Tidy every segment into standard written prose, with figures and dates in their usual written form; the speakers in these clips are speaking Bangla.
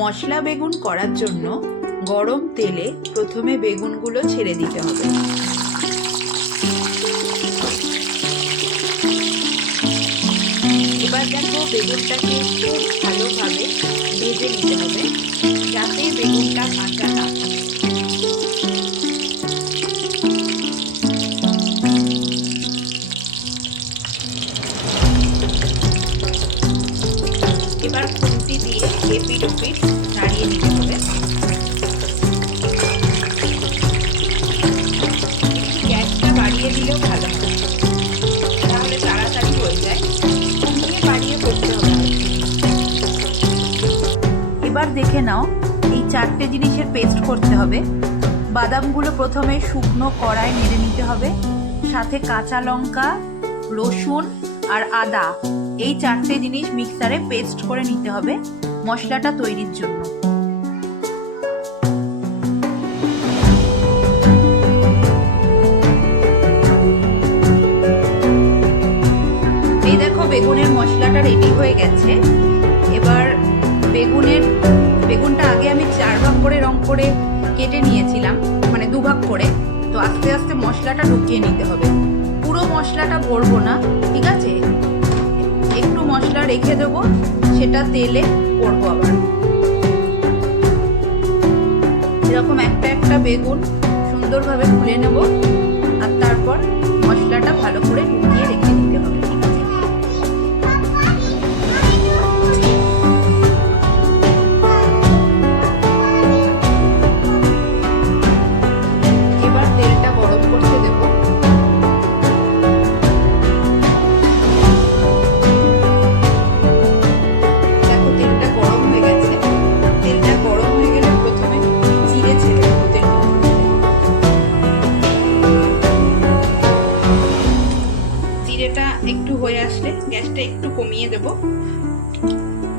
মশলা বেগুন করার জন্য গরম তেলে প্রথমে বেগুনগুলো ছেড়ে দিতে হবে। এবার দেখো বেগুনটাকে খুব ভালোভাবে ভেজে নিতে হবে যাতে বেগুনটা কাঁচা না থাকে। এবার খুন্তি দিয়ে এপিট ওপিট নাড়িয়ে নিতে হবে। গ্যাসটা বাড়িয়ে দিলেও ভালো হয়, তাহলে তাড়াতাড়ি হয়ে যায়। কমিয়ে বাড়িয়ে করতে হবে। এবার দেখে নাও, এই 4টে জিনিসের পেস্ট করতে হবে। বাদামগুলো প্রথমে শুকনো কড়ায় নেড়ে নিতে হবে, সাথে কাঁচা লঙ্কা, রসুন আর আদা, এই 4টে জিনিস মিক্সারে পেস্ট করে নিতে হবে মশলাটা তৈরির জন্য। এই দেখো বেগুনের মশলাটা রেডি হয়ে গেছে। এবার বেগুনটা আগে আমি 4 ভাগ করে রং করে কেটে নিয়েছিলাম, মানে 2 ভাগ করে। তো আস্তে আস্তে মশলাটা ঢুকিয়ে নিতে হবে, পুরো মশলাটা ভরবো না, ঠিক আছে? একটু মশলা রেখে দেবো, সেটা তেলে করবো। আবার এরকম একটা একটা বেগুন সুন্দরভাবে খুলে নেব, আর তারপর মশলাটা ভালো করে ঢুকিয়ে রেখে দিতে হবে, ঠিক আছে? এবার তেলটা গরম করতে দেব। দেখো তেলটা গরম হয়ে গেছে। তেলটা গরম হয়ে গেলে প্রথমে জিরে ছেড়ে দেবো তেলটা। জিরেটা একটু হয়ে আসলে গ্যাসটা একটু কমিয়ে দেব,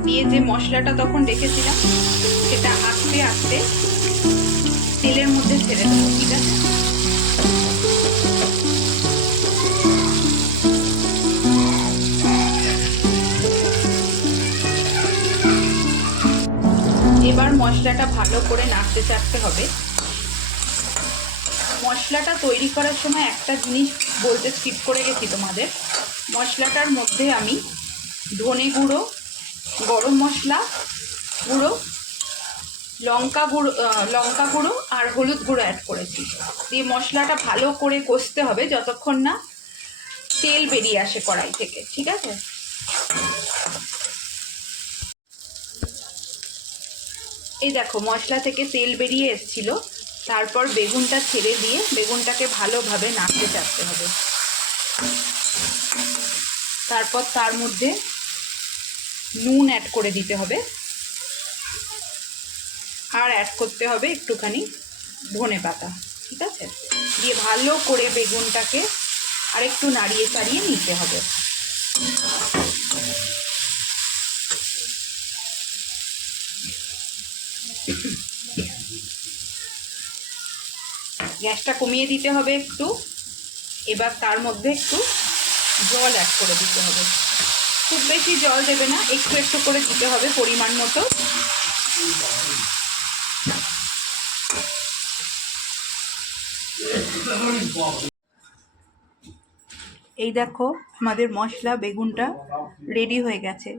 দিয়ে যে মশলাটা তখন রেখেছিলাম সেটা আস্তে আস্তে তেলের মধ্যে ছেড়ে দেবো, ঠিক আছে? এবার মশলাটা ভালো করে নাড়তে চাড়তে হবে। মশলাটা তৈরি করার সময় একটা জিনিস বলতে স্কিপ করে গেছি তোমাদের। মশলাটার মধ্যে আমি ধনে গুঁড়ো, গরম মশলা গুঁড়ো, লঙ্কা গুঁড়ো আর হলুদ গুঁড়ো অ্যাড করেছি। দিয়ে মশলাটা ভালো করে কষতে হবে যতক্ষণ না তেল বেরিয়ে আসে কড়াই থেকে, ঠিক আছে? এই দেখো মশলা থেকে তেল বেরিয়ে এসেছিল। তারপর বেগুনটা ছেড়ে দিয়ে বেগুনটাকে ভালোভাবে নাড়তে চাড়তে হবে। তারপর তার মধ্যে নুন অ্যাড করে দিতে হবে, আর অ্যাড করতে হবে একটুখানি ধনে পাতা, ঠিক আছে? দিয়ে ভালো করে বেগুনটাকে আর একটু নাড়িয়ে চাড়িয়ে নিতে হবে। গ্যাসটা কমিয়ে দিতে হবে একটু। এবার তার মধ্যে একটু জল অ্যাড করে দিতে হবে। খুব বেশি জল দেবে না, একটু একটু করে দিতে হবে পরিমাণ মতো। এই দেখো আমাদের মশলা বেগুনটা রেডি হয়ে গেছে।